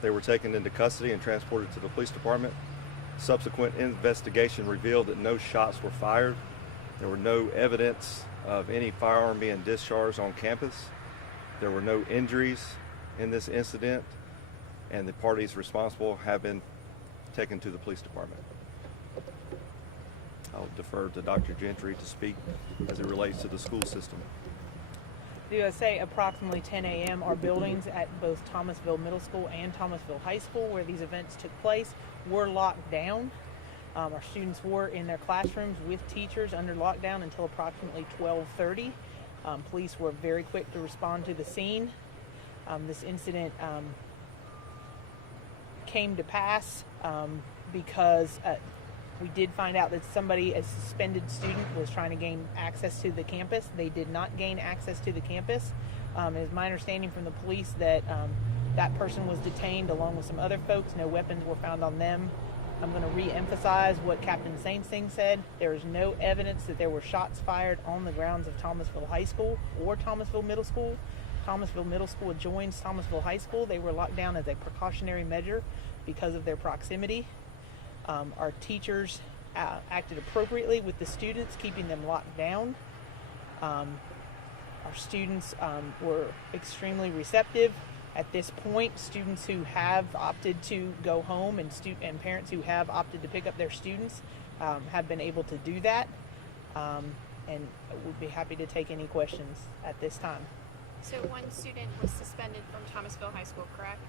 They were taken into custody and transported to the police department. Subsequent investigation revealed that no shots were fired. There were no evidence of any firearm being discharged on campus. There were no injuries in this incident, and the parties responsible have been taken to the police department. I'll defer to Dr. Gentry to speak as it relates to the school system. The say approximately 10 a.m. our buildings at both Thomasville Middle School and Thomasville High School, where these events took place, were locked down. Our students were in their classrooms with teachers under lockdown until approximately 12:30. Police were very quick to respond to the scene. This incident came to pass because we did find out that somebody, a suspended student, was trying to gain access to the campus. They did not gain access to the campus. It is my understanding from the police that that person was detained along with some other folks. No weapons were found on them. I'm going to re-emphasize what Captain Saint-Sing said. There is no evidence that there were shots fired on the grounds of Thomasville High School or Thomasville Middle School. Thomasville Middle School adjoins Thomasville High School. They were locked down as a precautionary measure because of their proximity. Our teachers acted appropriately with the students, keeping them locked down. Our students were extremely receptive. At this point, students who have opted to go home and parents who have opted to pick up their students have been able to do that, and we'd be happy to take any questions at this time. So one student was suspended from Thomasville High School, correct?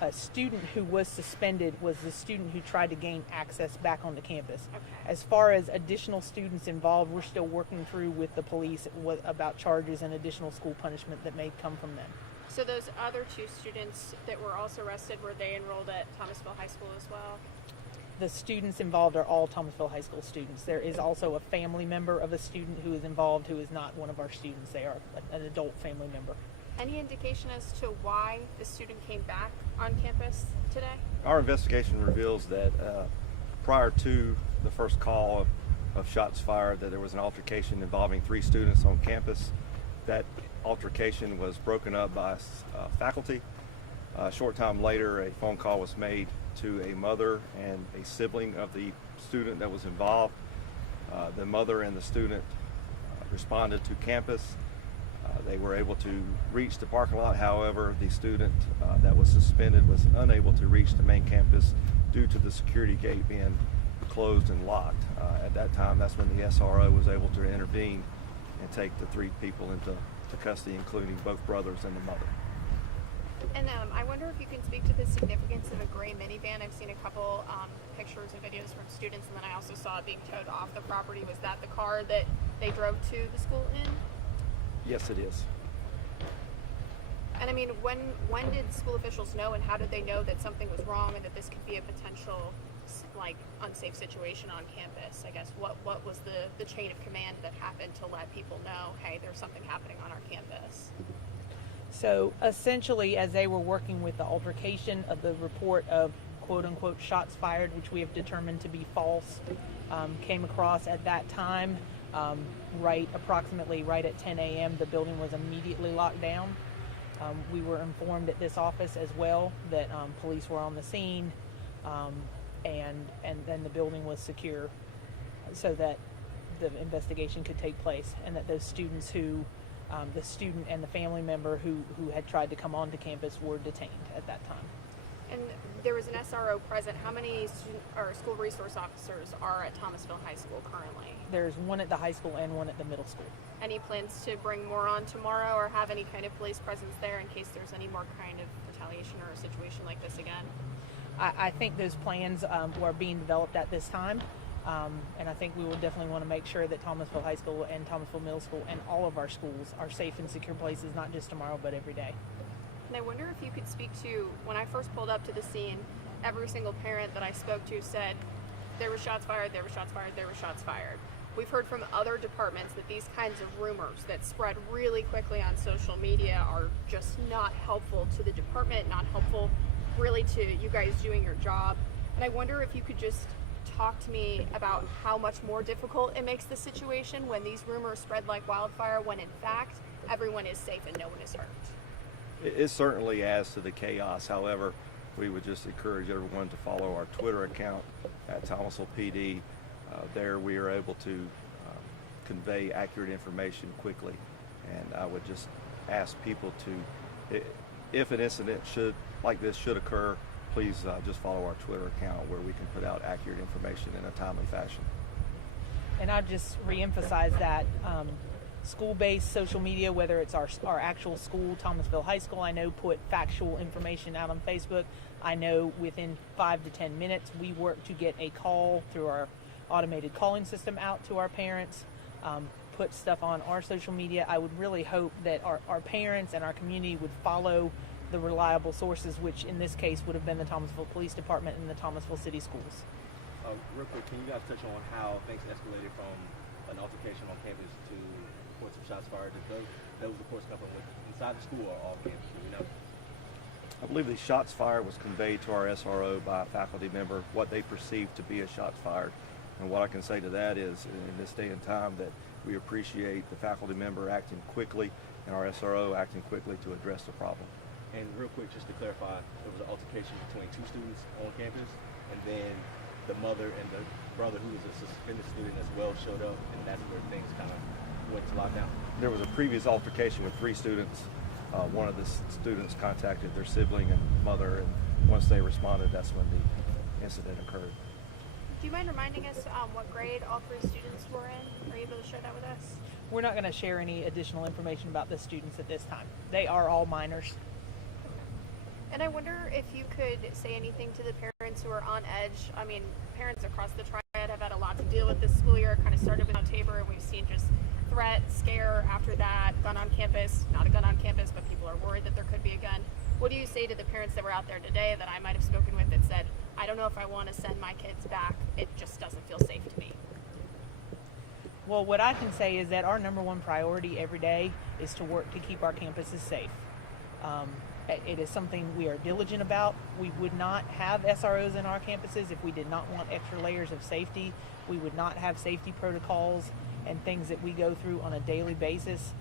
A student who was suspended was the student who tried to gain access back onto campus. Okay. As far as additional students involved, we're still working through with the police about charges and additional school punishment that may come from them. So those other two students that were also arrested, were they enrolled at Thomasville High School as well? The students involved are all Thomasville High School students. There is also a family member of a student who is involved who is not one of our students. They are an adult family member. Any indication as to why the student came back on campus today? Our investigation reveals that prior to the first call of shots fired, that there was an altercation involving 3 students on campus. That altercation was broken up by faculty. A short time later, a phone call was made to a mother and a sibling of the student that was involved. The mother and the student responded to campus. They were able to reach the parking lot. However, the student that was suspended was unable to reach the main campus due to the security gate being closed and locked. At that time, that's when the SRO was able to intervene and take the 3 people into custody, including both brothers and the mother. And I wonder if you can speak to the significance of a gray minivan. I've seen a couple pictures and videos from students, and then I also saw it being towed off the property. Was that the car that they drove to the school in? Yes, it is. And I mean, when did school officials know, and how did they know that something was wrong and that this could be a potential unsafe situation on campus? I guess what was the chain of command that happened to let people know, hey, there's something happening on our campus? So essentially, as they were working with the altercation of the report of quote-unquote shots fired, which we have determined to be false, came across at that time, approximately right at 10 a.m., the building was immediately locked down. We were informed at this office as well that police were on the scene, and then the building was secure so that the investigation could take place, and that those students the student and the family member who had tried to come onto campus were detained at that time. And there was an SRO present. How many school resource officers are at Thomasville High School currently? There's one at the high school and one at the middle school. Any plans to bring more on tomorrow, or have any kind of police presence there in case there's any more kind of retaliation or a situation like this again? I think those plans are being developed at this time, and I think we will definitely want to make sure that Thomasville High School and Thomasville Middle School and all of our schools are safe and secure places, not just tomorrow but every day. And I wonder if you could speak to, when I first pulled up to the scene, every single parent that I spoke to said, there were shots fired, there were shots fired, there were shots fired. We've heard from other departments that these kinds of rumors that spread really quickly on social media are just not helpful to the department, not helpful really to you guys doing your job. And I wonder if you could just talk to me about how much more difficult it makes the situation when these rumors spread like wildfire, when in fact everyone is safe and no one is hurt. It certainly adds to the chaos. However, we would just encourage everyone to follow our Twitter account at Thomasville PD. There we are able to convey accurate information quickly, and I would just ask people to, if an incident like this should occur, please just follow our Twitter account where we can put out accurate information in a timely fashion. And I'll just reemphasize that school-based social media, whether it's our actual school, Thomasville High School, I know put factual information out on Facebook. I know within 5 to 10 minutes we work to get a call through our automated calling system out to our parents, put stuff on our social media. I would really hope that our parents and our community would follow the reliable sources, which in this case would have been the Thomasville Police Department and the Thomasville City Schools. Real quick, can you guys touch on how things escalated from an altercation on campus to reports of shots fired? Did those reports come from inside the school or off campus? Do we know? I believe the shots fired was conveyed to our SRO by a faculty member, what they perceived to be a shots fired. And what I can say to that is, in this day and time, that we appreciate the faculty member acting quickly and our SRO acting quickly to address the problem. And real quick, just to clarify, there was an altercation between 2 students on campus, and then the mother and the brother, who was a suspended student as well, showed up, and that's where things kind of went to lockdown. There was a previous altercation with 3 students. One of the students contacted their sibling and mother, and once they responded, that's when the incident occurred. Do you mind reminding us what grade all 3 students were in? Are you able to share that with us? We're not going to share any additional information about the students at this time. They are all minors. And I wonder if you could say anything to the parents who are on edge. I mean, parents across the triad have had a lot to deal with this school year. It kind of started with Mount Tabor, and we've seen just threat, scare after that, gun on campus, not a gun on campus, but people are worried that there could be a gun. What do you say to the parents that were out there today that I might have spoken with that said, I don't know if I want to send my kids back. It just doesn't feel safe to me. Well, what I can say is that our number one priority every day is to work to keep our campuses safe. It is something we are diligent about. We would not have SROs in our campuses if we did not want extra layers of safety. We would not have safety protocols and things that we go through on a daily basis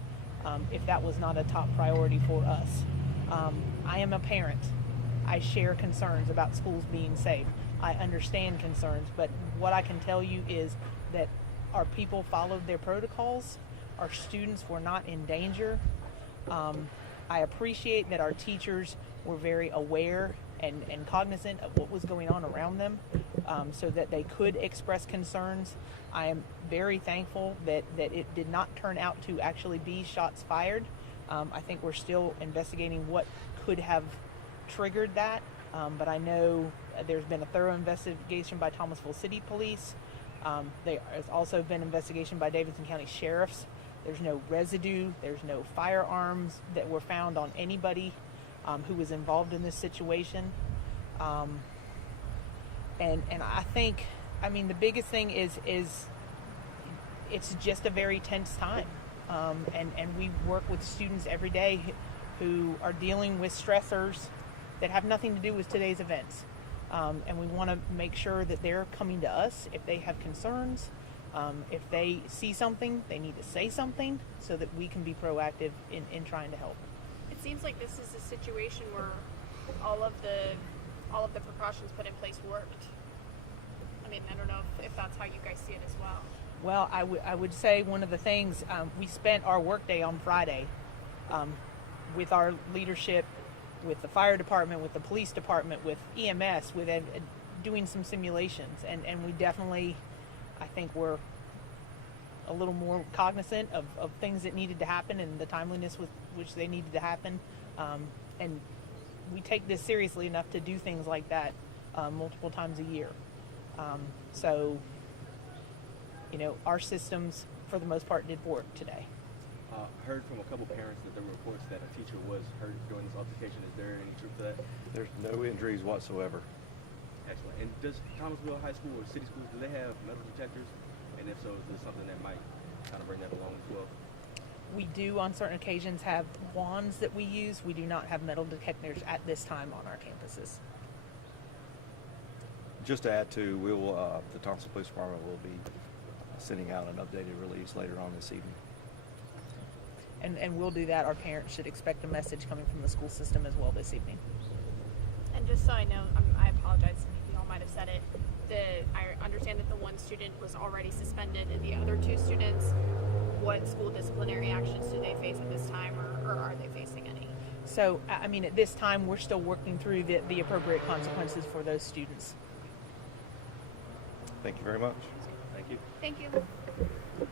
if that was not a top priority for us. I am a parent. I share concerns about schools being safe. I understand concerns, but what I can tell you is that our people followed their protocols. Our students were not in danger. I appreciate that our teachers were very aware and cognizant of what was going on around them so that they could express concerns. I am very thankful that it did not turn out to actually be shots fired. I think we're still investigating what could have triggered that, but I know there's been a thorough investigation by Thomasville City Police. There has also been investigation by Davidson County Sheriffs. There's no residue, there's no firearms that were found on anybody who was involved in this situation. And I think, I mean, the biggest thing is it's just a very tense time. And we work with students every day who are dealing with stressors that have nothing to do with today's events. And we want to make sure that they're coming to us if they have concerns. If they see something, they need to say something so that we can be proactive in trying to help. It seems like this is a situation where all of the precautions put in place worked. I mean, I don't know if that's how you guys see it as well. Well, I would say one of the things, we spent our workday on Friday with our leadership, with the fire department, with the police department, with EMS, with doing some simulations. And we definitely, I think we're a little more cognizant of things that needed to happen and the timeliness with which they needed to happen. And we take this seriously enough to do things like that multiple times a year. So, you know, our systems, for the most part, did work today. Heard from a couple parents that there were reports that a teacher was hurt during this altercation. Is there any truth to that? There's no injuries whatsoever. Excellent. And does Thomasville High School or city schools, do they have metal detectors? And if so, is this something that might kind of bring that along as well? We do on certain occasions have wands that we use. We do not have metal detectors at this time on our campuses. Just to add to, the Thomasville Police Department will be sending out an updated release later on this evening. And we'll do that. Our parents should expect a message coming from the school system as well this evening. And just so I know, I apologize, you all might have said it. I understand that the one student was already suspended, and the other two students, what school disciplinary actions do they face at this time, or are they facing any? So, I mean, at this time, we're still working through the appropriate consequences for those students. Thank you very much. Thank you. Thank you.